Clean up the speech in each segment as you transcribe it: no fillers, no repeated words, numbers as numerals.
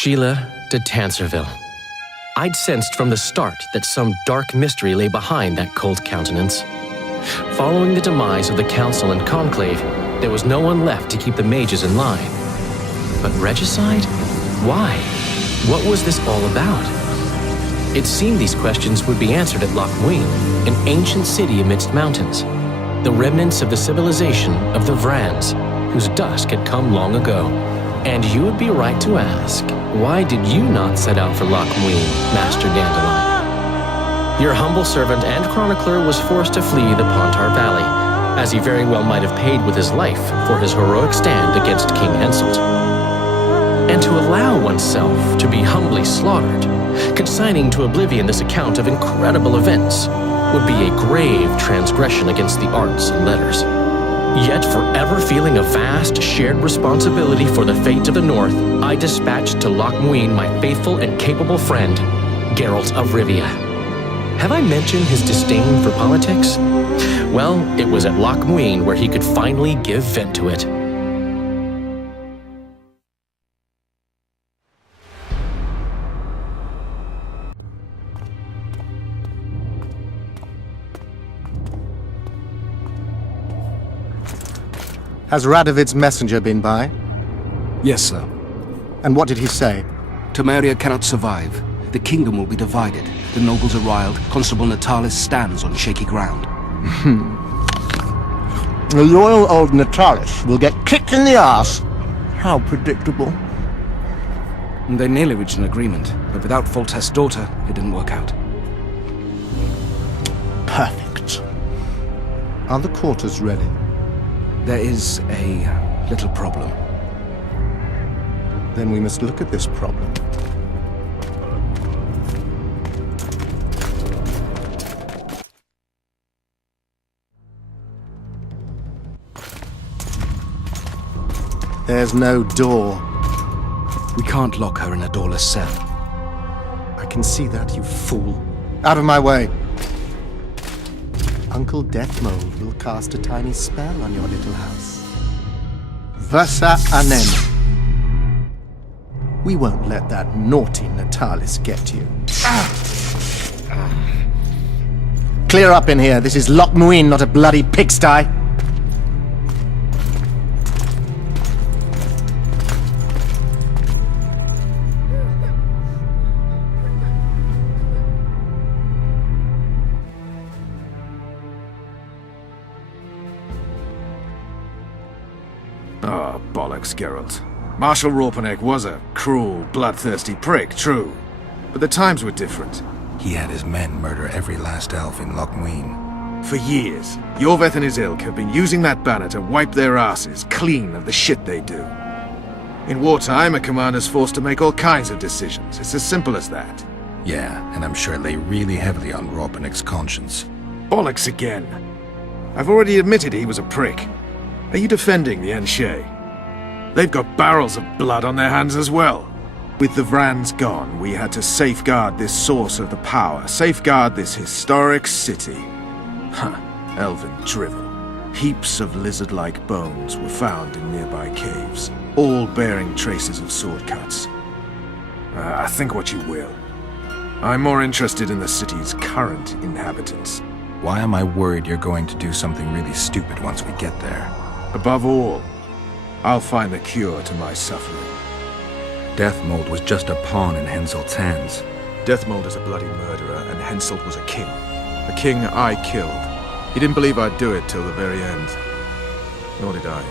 Sheila de Tanserville. I'd sensed from the start that some dark mystery lay behind that cold countenance. Following the demise of the Council and Conclave, there was no one left to keep the mages in line. But regicide? Why? What was this all about? It seemed these questions would be answered at Loch Muin, an ancient city amidst mountains, the remnants of the civilization of the Vrans, whose dusk had come long ago. And you would be right to ask, why did you not set out for Loch Muin, Master Dandelion? Your humble servant and chronicler was forced to flee the Pontar Valley, as he very well might have paid with his life for his heroic stand against King Henselt. And to allow oneself to be humbly slaughtered, consigning to oblivion this account of incredible events, would be a grave transgression against the arts and letters. Yet, forever feeling a vast, shared responsibility for the fate of the North, I dispatched to Loch Muin my faithful and capable friend, Geralt of Rivia. Have I mentioned his disdain for politics? Well, it was at Loch Muin where he could finally give vent to it. Has Radovid's messenger been by? Yes, sir. And what did he say? Temeria cannot survive. The kingdom will be divided. The nobles are riled. Constable Natalis stands on shaky ground. The loyal old Natalis will get kicked in the ass. How predictable. They nearly reached an agreement, but without Foltest's daughter, it didn't work out. Perfect. Are the quarters ready? There is a little problem. Then we must look at this problem. There's no door. We can't lock her in a doorless cell. I can see that, you fool. Out of my way! Uncle Deathmold will cast a tiny spell on your little house. Versa Anem. We won't let that naughty Natalis get you. Clear up in here. This is Loch Muin, not a bloody pigsty. Oh, bollocks, Geralt. Marshal Raupenek was a cruel, bloodthirsty prick, true. But the times were different. He had his men murder every last elf in Loch Muin. For years, Yorveth and his ilk have been using that banner to wipe their asses clean of the shit they do. In wartime, a commander's forced to make all kinds of decisions. It's as simple as that. Yeah, and I'm sure it lay really heavily on Raupenek's conscience. Bollocks again. I've already admitted he was a prick. Are you defending the Enshe? They've got barrels of blood on their hands as well. With the Vrans gone, we had to safeguard this source of the power, safeguard this historic city. Huh, elven drivel. Heaps of lizard-like bones were found in nearby caves, all bearing traces of sword cuts. Think what you will. I'm more interested in the city's current inhabitants. Why am I worried you're going to do something really stupid once we get there? Above all, I'll find the cure to my suffering. Deathmold was just a pawn in Henselt's hands. Deathmold is a bloody murderer, and Henselt was a king. A king I killed. He didn't believe I'd do it till the very end. Nor did I.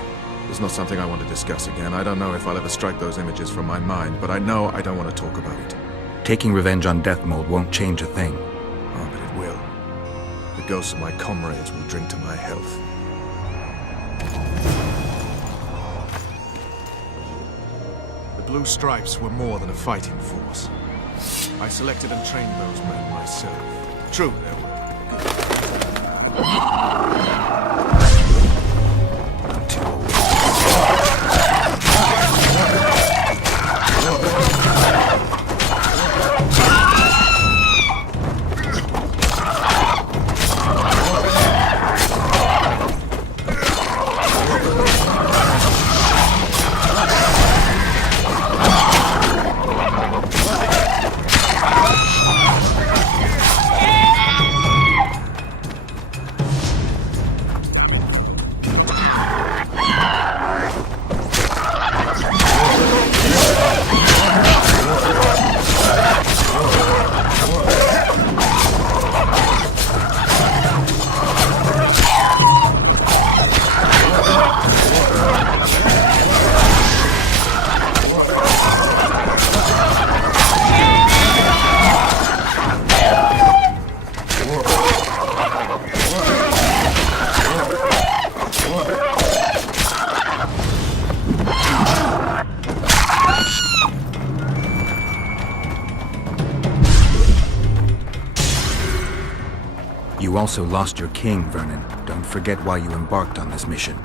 It's not something I want to discuss again. I don't know if I'll ever strike those images from my mind, but I know I don't want to talk about it. Taking revenge on Deathmold won't change a thing. Oh, but it will. The ghosts of my comrades will drink to my health. The Blue Stripes were more than a fighting force. I selected and trained those men myself. True, there were. You also lost your king, Vernon. Don't forget why you embarked on this mission.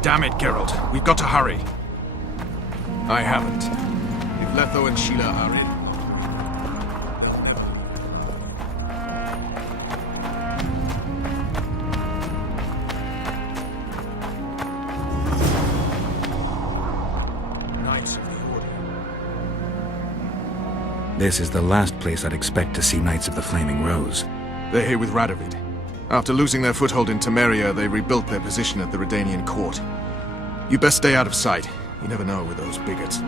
Damn it, Geralt. We've got to hurry. I haven't. If Letho and Sheila are in... Knights of the Order. This is the last place I'd expect to see Knights of the Flaming Rose. They're here with Radovid. After losing their foothold in Temeria, they rebuilt their position at the Redanian court. You best stay out of sight. You never know with those bigots.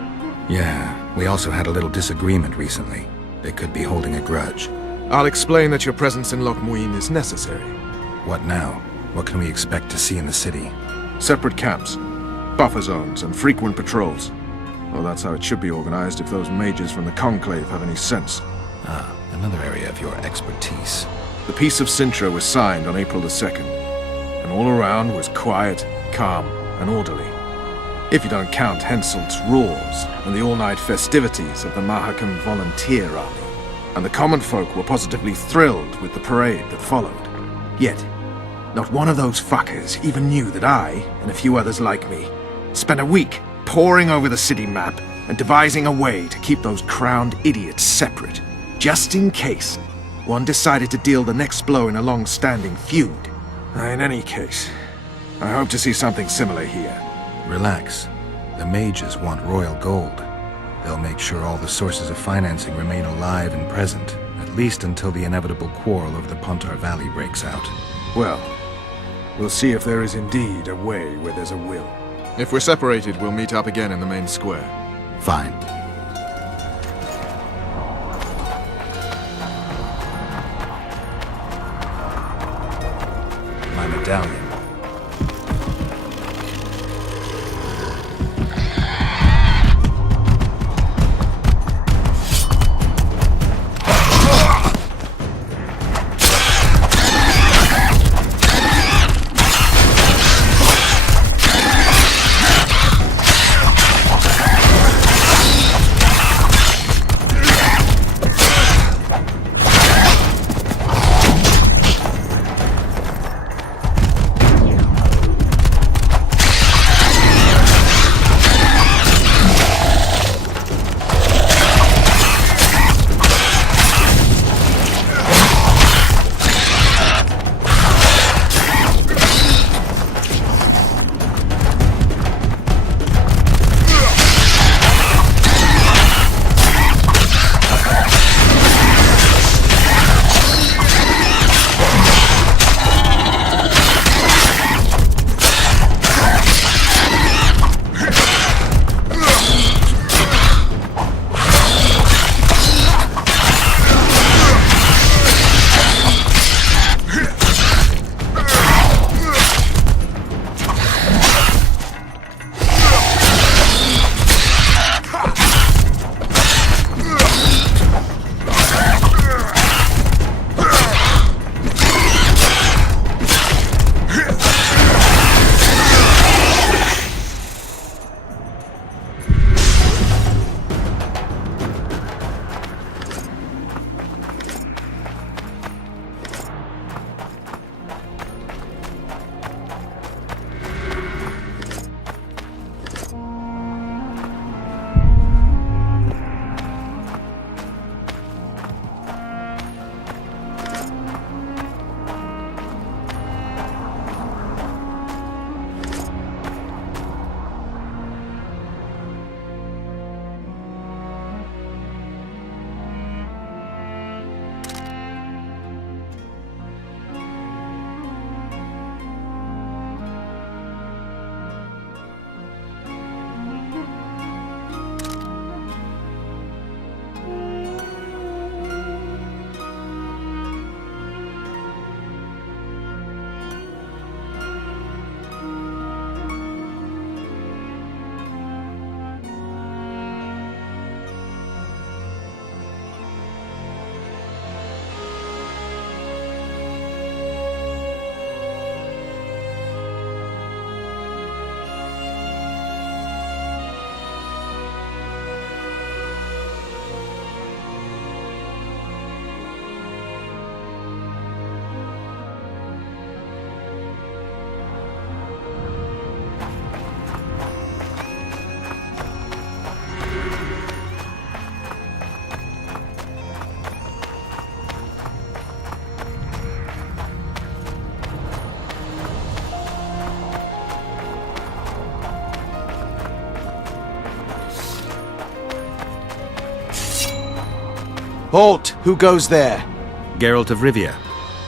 Yeah, we also had a little disagreement recently. They could be holding a grudge. I'll explain that your presence in Loch Muin is necessary. What now? What can we expect to see in the city? Separate camps, buffer zones, and frequent patrols. Well, that's how it should be organized if those mages from the Conclave have any sense. Ah, another area of your expertise. The Peace of Sintra was signed on April the 2nd, and all around was quiet, calm, and orderly. If you don't count Henselt's roars and the all-night festivities of the Mahakam Volunteer Army. And the common folk were positively thrilled with the parade that followed. Yet, not one of those fuckers even knew that I, and a few others like me, spent a week poring over the city map and devising a way to keep those crowned idiots separate, just in case one decided to deal the next blow in a long-standing feud. In any case, I hope to see something similar here. Relax. The mages want royal gold. They'll make sure all the sources of financing remain alive and present, at least until the inevitable quarrel over the Pontar Valley breaks out. Well, we'll see if there is indeed a way where there's a will. If we're separated, we'll meet up again in the main square. Fine. My medallion. Halt! Who goes there? Geralt of Rivia.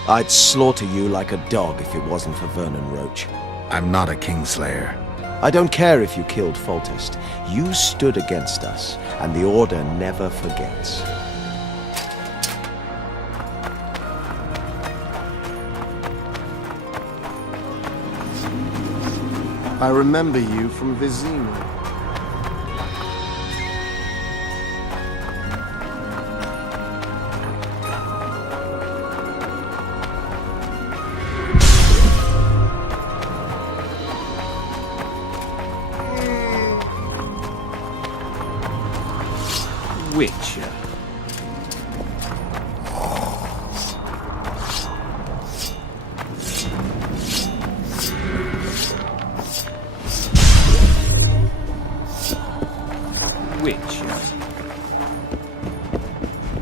I'd slaughter you like a dog if it wasn't for Vernon Roach. I'm not a Kingslayer. I don't care if you killed Foltest. You stood against us, and the Order never forgets. I remember you from Vizima. Witcher. Witcher.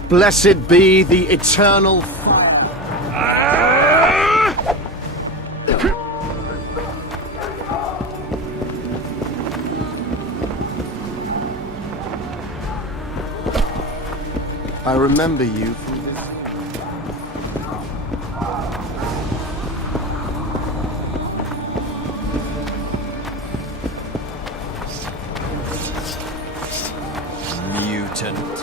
Blessed be the eternal fire. I remember you from this. Mutant.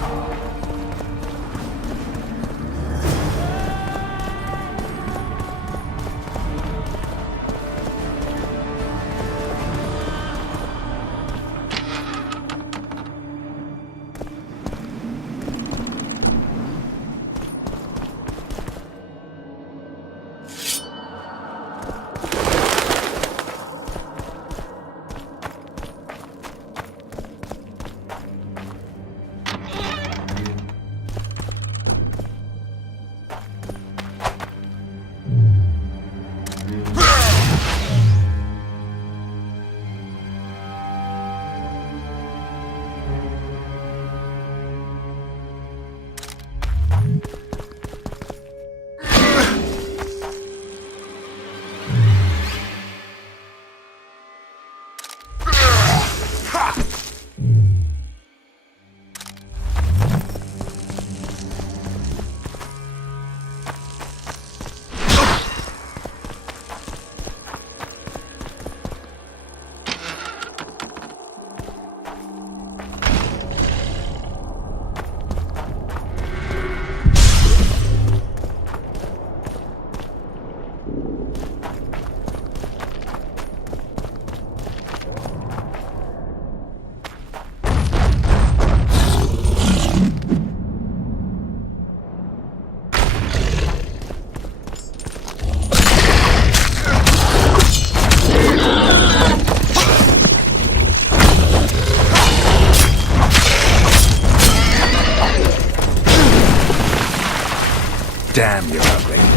Damn, you're ugly.